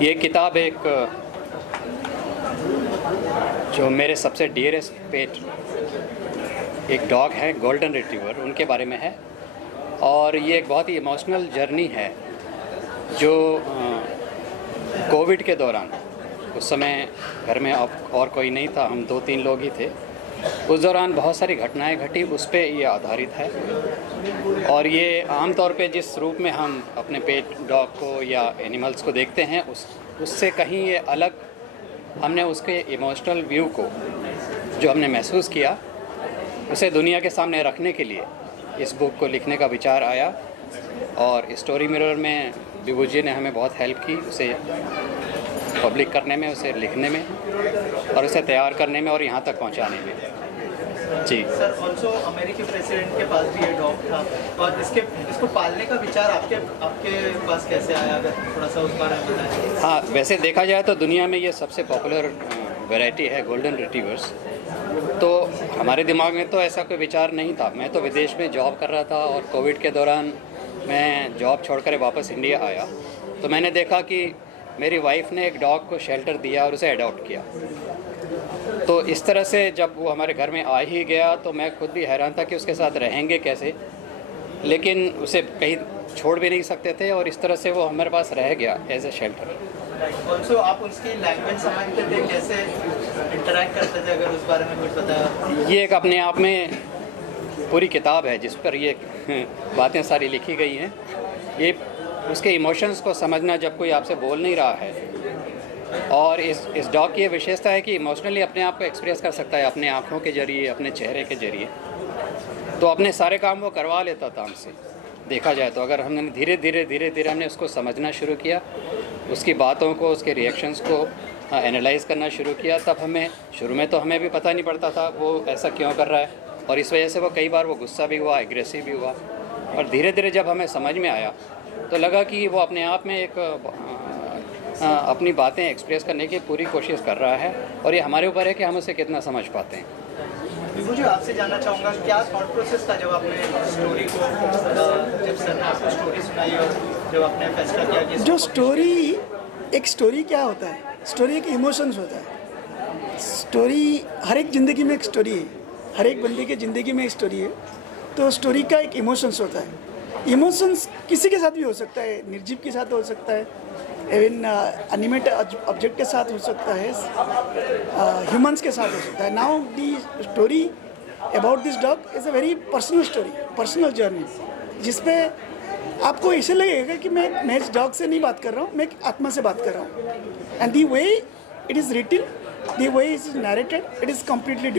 ये किताब एक जो मेरे सबसे डियरेस्ट पेट एक डॉग है, गोल्डन रिट्रीवर, उनके बारे में है। और ये एक बहुत ही इमोशनल जर्नी है जो कोविड के दौरान, उस समय घर में और कोई नहीं था, हम 2-3 लोग ही थे। उस दौरान बहुत सारी घटनाएं घटी, उस पे ये आधारित है। और ये आम तौर पे जिस रूप में हम अपने पेट डॉग को या एनिमल्स को देखते हैं उससे कहीं ये अलग, हमने उसके इमोशनल व्यू को जो हमने महसूस किया उसे दुनिया के सामने रखने के लिए इस बुक को लिखने का विचार आया। और स्टोरी मिरर में विभू जी ने हमें बहुत हेल्प की उसे पब्लिक करने में, उसे लिखने में और उसे तैयार करने में और यहाँ तक पहुँचाने में। जी सर, ऑल्सो अमेरिकी प्रेसिडेंट के पास भी ये डॉग था और इसको पालने का विचार आपके पास कैसे आया, अगर थोड़ा सा उस बारे में बताएं। हाँ, वैसे देखा जाए तो दुनिया में ये सबसे पॉपुलर वैरायटी है गोल्डन रिट्रीवर्स। तो हमारे दिमाग में तो ऐसा कोई विचार नहीं था। मैं तो विदेश में जॉब कर रहा था और कोविड के दौरान मैं जॉब छोड़कर वापस इंडिया आया तो मैंने देखा कि मेरी वाइफ ने एक डॉग को शेल्टर दिया और उसे अडॉप्ट किया। तो इस तरह से जब वो हमारे घर में आ ही गया तो मैं खुद भी हैरान था कि उसके साथ रहेंगे कैसे, लेकिन उसे कहीं छोड़ भी नहीं सकते थे और इस तरह से वो हमारे पास रह गया एज ए शेल्टर। ऑल्सो आप उसकी लैंग्वेज समझते थे, कैसे इंटरेक्ट करते थे, अगर उस बारे में कुछ बताया। ये एक अपने आप में पूरी किताब है जिस पर ये बातें सारी लिखी गई हैं। ये उसके इमोशंस को समझना जब कोई आपसे बोल नहीं रहा है। और इस डॉग की ये विशेषता है कि इमोशनली अपने आप को एक्सप्रेस कर सकता है, अपने आँखों के जरिए, अपने चेहरे के जरिए। तो अपने सारे काम वो करवा लेता था हमसे, देखा जाए तो। अगर हमने धीरे धीरे हमने उसको समझना शुरू किया, उसकी बातों को, उसके रिएक्शंस को एनालाइज करना शुरू किया, तब हमें शुरू में तो हमें भी पता नहीं पड़ता था वो ऐसा क्यों कर रहा है। और इस वजह से वो कई बार वो गुस्सा भी हुआ, एग्रेसिव भी हुआ। और धीरे धीरे जब हमें समझ में आया तो लगा कि वो अपने आप में एक अपनी बातें एक्सप्रेस करने की पूरी कोशिश कर रहा है और ये हमारे ऊपर है कि हम उसे कितना समझ पाते हैं। मुझे आपसे जानना चाहूँगा, क्या थॉट प्रोसेस था जब आपने स्टोरी को, जब सर ने आपको स्टोरी सुनाई और जब आपने फैसला किया कि जो स्टोरी क्या होता है, स्टोरी एक इमोशंस होता है। स्टोरी हर एक ज़िंदगी में एक स्टोरी है, हर एक बंदे की ज़िंदगी में एक स्टोरी है। तो स्टोरी का एक इमोशंस होता है। इमोशंस किसी के साथ भी हो सकता है, निर्जीव के साथ हो सकता है, इवन एनिमेटेड ऑब्जेक्ट के साथ हो सकता है, ह्यूमंस के साथ हो सकता है। Now the story about this dog is a very personal story, personal journey, जिसपे आपको ऐसे लगेगा कि मैं इस डॉग से नहीं बात कर रहा हूँ, मैं एक आत्मा से बात कर रहा हूँ। And the way it is written, the way is narrated, it is complete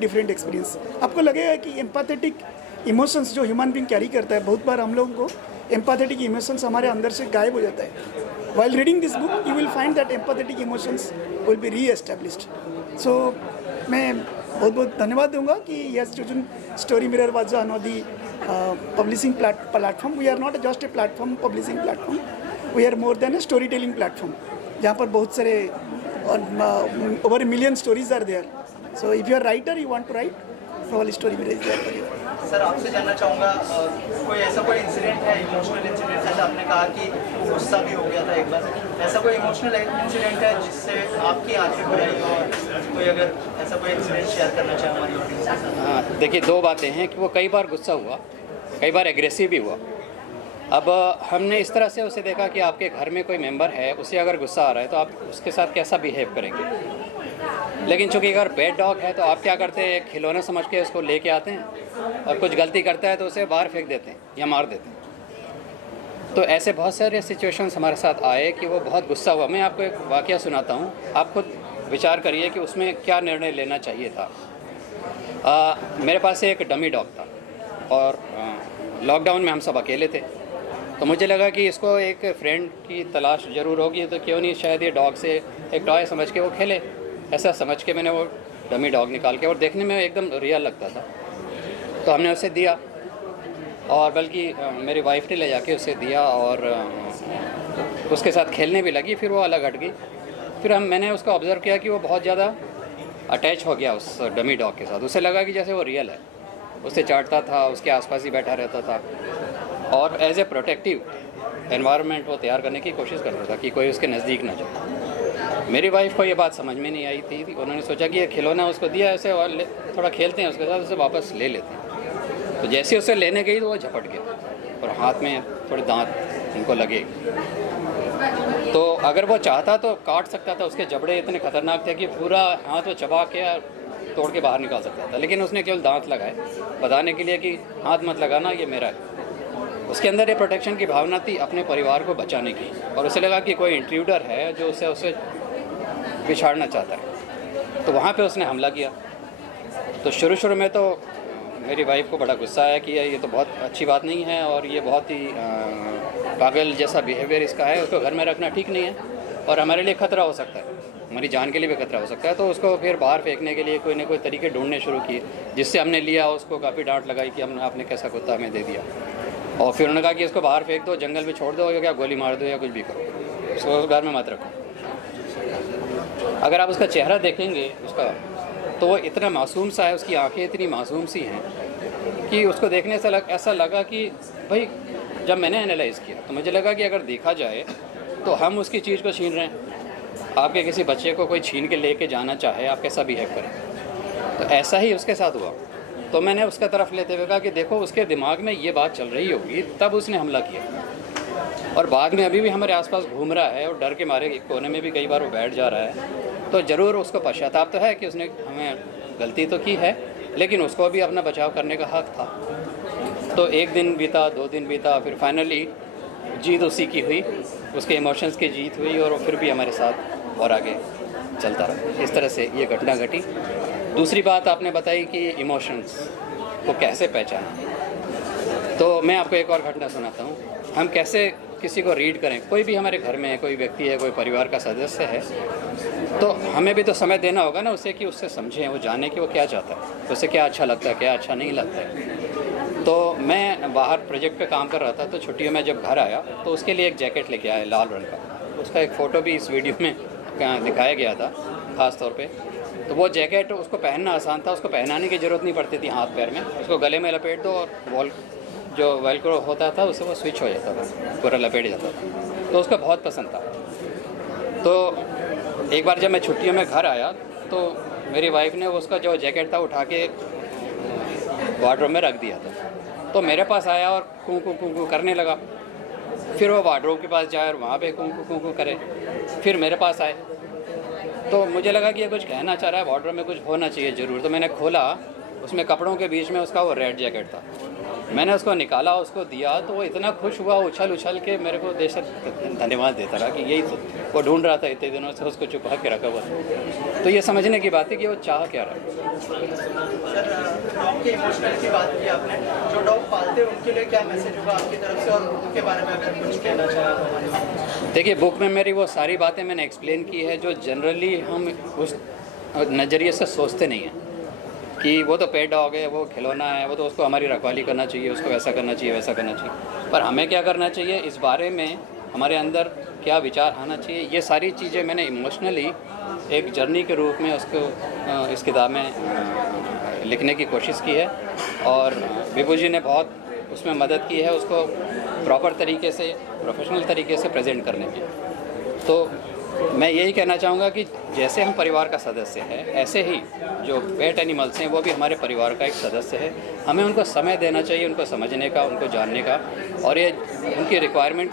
different experience. आपको लगेगा कि एम्पैथेटिक इमोशंस जो ह्यूमन बीइंग कैरी करता है, बहुत बार हम लोगों को एम्पैथेटिक इमोशंस हमारे अंदर से गायब हो जाता है। While reading this book, you will find that empathetic emotions will be re-established. So, मैं बहुत धन्यवाद दूंगा कि yes, chosen Story Mirror was one of the publishing platform. We are not just a platform, publishing platform. We are more than a storytelling platform. जहाँ पर बहुत सारे over a million stories are there. So, if you are a writer, you want to write, probably Story Mirror is there for you. Sir, आपसे जानना चाहूँगा, कोई incident है, emotional incident, जैसे आपने कहा कि गुस्सा भी हो गया था एक बार, ऐसा कोई इमोशनल इंसिडेंट है जिससे आपकी आंखें भर आई, और कोई अगर ऐसा कोई इंसिडेंट शेयर करना चाहे हमारी ऑडियंस के साथ? हाँ, देखिए, 2 बातें हैं कि वो कई बार गुस्सा हुआ, कई बार एग्रेसिव भी हुआ। अब हमने इस तरह से उसे देखा कि आपके घर में कोई मेंबर है, उसे अगर गुस्सा आ रहा है तो आप उसके साथ कैसा बिहेव करेंगे। लेकिन चूंकि अगर पेट डॉग है तो आप क्या करते हैं, एक खिलौना समझ के उसको लेके आते हैं और कुछ गलती करता है तो उसे बाहर फेंक देते हैं या मार देते हैं। तो ऐसे बहुत सारे सिचुएशंस हमारे साथ आए कि वो बहुत गुस्सा हुआ। मैं आपको एक वाकया सुनाता हूँ, आप खुद विचार करिए कि उसमें क्या निर्णय लेना चाहिए था। मेरे पास एक डमी डॉग था और लॉकडाउन में हम सब अकेले थे, तो मुझे लगा कि इसको एक फ्रेंड की तलाश ज़रूर होगी, तो क्यों नहीं शायद ये डॉग से एक टॉय समझ के वो खेले। ऐसा समझ के मैंने वो डमी डॉग निकाल के, और देखने में एकदम रियल लगता था, तो हमने उसे दिया। और बल्कि मेरी वाइफ ने ले जाके उसे दिया और उसके साथ खेलने भी लगी। फिर वो अलग हट गई। फिर मैंने उसको ऑब्ज़र्व किया कि वो बहुत ज़्यादा अटैच हो गया उस डमी डॉग के साथ। उसे लगा कि जैसे वो रियल है, उसे चाटता था, उसके आसपास ही बैठा रहता था। और एज ए प्रोटेक्टिव एनवायरनमेंट वो तैयार करने की कोशिश करता था कि कोई उसके नज़दीक ना जाए। मेरी वाइफ को ये बात समझ में नहीं आई थी, उन्होंने सोचा कि ये खिलौना उसको दिया ऐसे और थोड़ा खेलते हैं उसके साथ, उसे वापस ले लेते हैं। तो जैसे उसे लेने गई तो वो झपट गया और हाथ में थोड़े दांत उनको लगे। तो अगर वो चाहता तो काट सकता था, उसके जबड़े इतने खतरनाक थे कि पूरा हाथ वो चबा के तोड़ के बाहर निकाल सकता था, लेकिन उसने केवल दांत लगाए बताने के लिए कि हाथ मत लगाना, ये मेरा है। उसके अंदर ये प्रोटेक्शन की भावना थी अपने परिवार को बचाने की, और उसे लगा कि कोई इंट्रूडर है जो उसे पिछाड़ना चाहता है, तो वहाँ पे उसने हमला किया। तो शुरू में तो मेरी वाइफ को बड़ा गुस्सा आया कि ये तो बहुत अच्छी बात नहीं है और ये बहुत ही पागल जैसा बिहेवियर इसका है, उसको घर में रखना ठीक नहीं है और हमारे लिए ख़तरा हो सकता है, हमारी जान के लिए भी खतरा हो सकता है। तो उसको फिर बाहर फेंकने के लिए कोई ना कोई तरीके ढूंढने शुरू किए, जिससे हमने लिया, उसको काफ़ी डांट लगाई कि आपने कैसा कुत्ता हमें दे दिया। और फिर उन्होंने कहा कि इसको बाहर फेंक दो, जंगल में छोड़ दो, या क्या गोली मार दो या कुछ भी करो, उसको घर में मत रखो। अगर आप उसका चेहरा देखेंगे उसका, तो वो इतना मासूम सा है, उसकी आंखें इतनी मासूम सी हैं कि उसको देखने से ऐसा लगा कि भाई, जब मैंने एनालाइज़ किया तो मुझे लगा कि अगर देखा जाए तो हम उसकी चीज़ को छीन रहे हैं। आपके किसी बच्चे को कोई छीन के लेके जाना चाहे, आप कैसा बिहेव करें, तो ऐसा ही उसके साथ हुआ। तो मैंने उसका तरफ लेते हुए कहा कि देखो, उसके दिमाग में ये बात चल रही होगी तब उसने हमला किया, और बाद में अभी भी हमारे आसपास घूम रहा है और डर के मारे कोने में भी कई बार वो बैठ जा रहा है। तो ज़रूर उसको पश्चाताप तो है कि उसने हमें गलती तो की है, लेकिन उसको भी अपना बचाव करने का हक था। तो 1 दिन बीता, 2 दिन बीता, फिर फाइनली जीत उसी की हुई, उसके इमोशंस की जीत हुई, और फिर भी हमारे साथ और आगे चलता रहा। इस तरह से ये घटना घटी। दूसरी बात आपने बताई कि इमोशंस को कैसे पहचाना, तो मैं आपको एक और घटना सुनाता हूँ। हम कैसे किसी को रीड करें, कोई भी हमारे घर में कोई व्यक्ति है, कोई परिवार का सदस्य है, तो हमें भी तो समय देना होगा ना उसे, कि उससे समझें, वो जाने कि वो क्या चाहता है, उसे क्या अच्छा लगता है, क्या अच्छा नहीं लगता है। तो मैं बाहर प्रोजेक्ट पे काम कर रहा था, तो छुट्टियों में जब घर आया तो उसके लिए एक जैकेट लेके आया लाल रंग का। उसका एक फ़ोटो भी इस वीडियो में दिखाया गया था ख़ास तौर पे। तो वो जैकेट उसको पहनना आसान था, उसको पहनाने की ज़रूरत नहीं पड़ती थी हाथ पैर में, उसको गले में लपेट दो और वॉल जो वेलक्रो होता था उससे वो स्विच हो जाता था, पूरा लपेट जाता था। तो उसको बहुत पसंद था। तो एक बार जब मैं छुट्टियों में घर आया तो मेरी वाइफ ने उसका जो जैकेट था उठा के वार्डरोब में रख दिया था। तो मेरे पास आया और कूं कूं कूं कूं करने लगा। फिर वो वार्डरोब के पास जाए और वहाँ पे कूं कूं कूं कूं करे, फिर मेरे पास आए। तो मुझे लगा कि ये कुछ कहना चाह रहा है, वार्डरोब में कुछ होना चाहिए ज़रूर। तो मैंने खोला, उसमें कपड़ों के बीच में उसका वो रेड जैकेट था। मैंने उसको निकाला, उसको दिया, तो वो इतना खुश हुआ, उछल उछल के मेरे को देश धन्यवाद देता रहा कि यही तो वो ढूंढ रहा था इतने दिनों से, उसको छुपा के रखा हुआ। तो ये समझने की बात है कि वो चाह क्या रहा है। सर, डॉग के इमोशनल की बात की आपने, जो डॉग पालते हैं उनके लिए क्या मैसेज होगा आपकी तरफ से, और उनके बारे में अगर कुछ कहना चाहें। देखिए, बुक में मेरी वो सारी बातें मैंने एक्सप्लेन की है जो जनरली हम उस नज़रिए से सोचते नहीं हैं कि वो तो पेट डॉग है, वो खिलौना है, वो तो उसको हमारी रखवाली करना चाहिए, उसको ऐसा करना चाहिए, वैसा करना चाहिए। पर हमें क्या करना चाहिए, इस बारे में हमारे अंदर क्या विचार आना चाहिए, ये सारी चीज़ें मैंने इमोशनली एक जर्नी के रूप में उसको इस किताब में लिखने की कोशिश की है। और विभू जी ने बहुत उसमें मदद की है उसको प्रॉपर तरीके से, प्रोफेशनल तरीके से प्रेजेंट करने में। तो मैं यही कहना चाहूँगा कि जैसे हम परिवार का सदस्य है, ऐसे ही जो पेट एनिमल्स हैं वो भी हमारे परिवार का एक सदस्य है। हमें उनको समय देना चाहिए, उनको समझने का, उनको जानने का, और ये उनकी रिक्वायरमेंट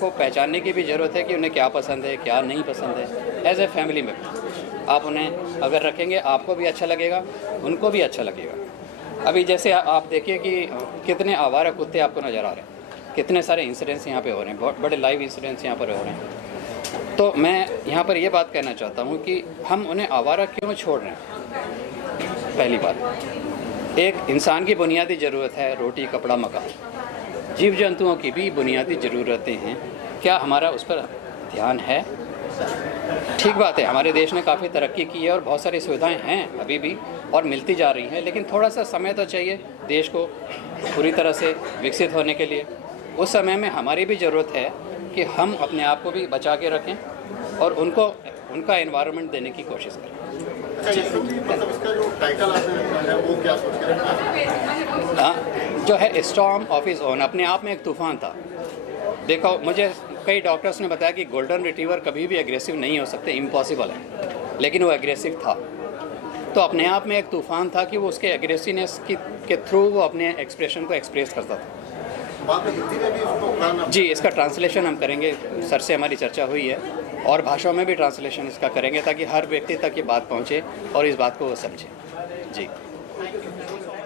को पहचानने की भी ज़रूरत है कि उन्हें क्या पसंद है, क्या नहीं पसंद है। एज ए फैमिली मेम्बर आप उन्हें अगर रखेंगे, आपको भी अच्छा लगेगा, उनको भी अच्छा लगेगा। अभी जैसे आप देखिए कि कितने आवारा कुत्ते आपको नज़र आ रहे हैं, कितने सारे इंसिडेंट्स यहाँ पे हो रहे हैं, बहुत बड़े लाइव इंसिडेंट्स यहाँ पर हो रहे हैं। तो मैं यहाँ पर ये बात कहना चाहता हूँ कि हम उन्हें आवारा क्यों छोड़ रहे हैं। पहली बात, एक इंसान की बुनियादी ज़रूरत है रोटी, कपड़ा, मकान। जीव जंतुओं की भी बुनियादी ज़रूरतें हैं, क्या हमारा उस पर ध्यान है? ठीक बात है, हमारे देश ने काफ़ी तरक्की की है और बहुत सारी सुविधाएं हैं अभी भी और मिलती जा रही हैं, लेकिन थोड़ा सा समय तो चाहिए देश को पूरी तरह से विकसित होने के लिए। उस समय में हमारी भी ज़रूरत है कि हम अपने आप को भी बचा के रखें और उनको उनका एनवायरनमेंट देने की कोशिश करें। मतलब इसका जो टाइटल है वो क्या सोच के रखा है? हाँ, जो है स्टॉर्म ऑफ हिज ओन, अपने आप में एक तूफ़ान था। देखो, मुझे कई डॉक्टर्स ने बताया कि गोल्डन रिट्रीवर कभी भी एग्रेसिव नहीं हो सकते, इम्पॉसिबल है, लेकिन वो एग्रेसिव था। तो अपने आप में एक तूफ़ान था कि वो उसके एग्रेसिवनेस के थ्रू वो अपने एक्सप्रेशन को एक्सप्रेस करता था। बाद में हिंदी में भी उसको गाना जी, इसका ट्रांसलेशन हम करेंगे, सर से हमारी चर्चा हुई है, और भाषाओं में भी ट्रांसलेशन इसका करेंगे ताकि हर व्यक्ति तक ये बात पहुँचे और इस बात को वो समझे। जी। Thank you.